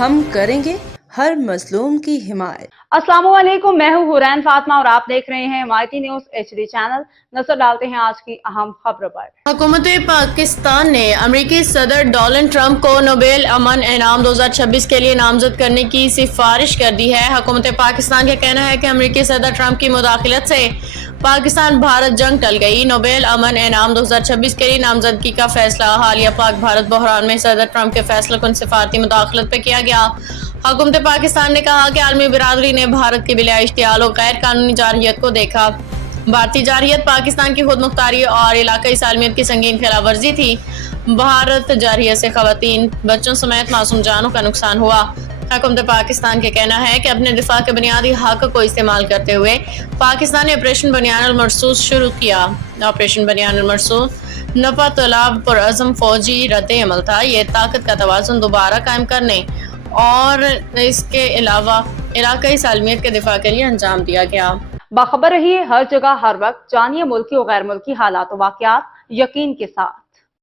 ہم کریں گے ہر مظلوم کی حمایت۔ السلام علیکم، میں ہوں حورین فاطمہ اور آپ دیکھ رہے ہیں حمایتی نیوز HD چینل۔ نظر ڈالتے ہیں آج کی اہم خبروں پر۔ حکومت پاکستان نے امریکی صدر ڈونلڈ ٹرمپ کو نوبیل امن انعام 2026 کے لیے نامزد کرنے کی سفارش کر دی ہے۔ حکومت پاکستان کا کہنا ہے کہ امریکی صدر ٹرمپ کی مداخلت سے پاکستان بھارت جنگ ٹل گئی۔ نوبیل امن انعام 2026 کے لیے نامزدگی کا فیصلہ حالیہ پاک بھارت بحران میں صدر ٹرمپ کے فیصلہ کن سفارتی مداخلت پہ کیا گیا۔ حکومت پاکستان نے کہا کہ عالمی برادری نے بھارت کی بلا اشتعال و غیر قانونی جارحیت کو دیکھا۔ بھارتی جارحیت پاکستان کی خود مختاری اور علاقائی سالمیت کی سنگین خلاف ورزی تھی۔ بھارت جارحیت سے خواتین، بچوں سمیت معصوم جانوں کا نقصان ہوا۔ حکومت پاکستان کا کہنا ہے کہ اپنے دفاع کے بنیادی حق کو استعمال کرتے ہوئے پاکستان نے آپریشن بنیان المرصوص شروع کیا۔ آپریشن بنیان المرصوص نپا طلب پرعزم فوجی رد عمل تھا۔ یہ طاقت کا توازن دوبارہ قائم کرنے اور اس کے علاوہ علاقائی سالمیت کے دفاع کے لیے انجام دیا گیا۔ باخبر رہیے ہر جگہ ہر وقت، جانیے ملکی و غیر ملکی حالات و واقعات یقین کے ساتھ۔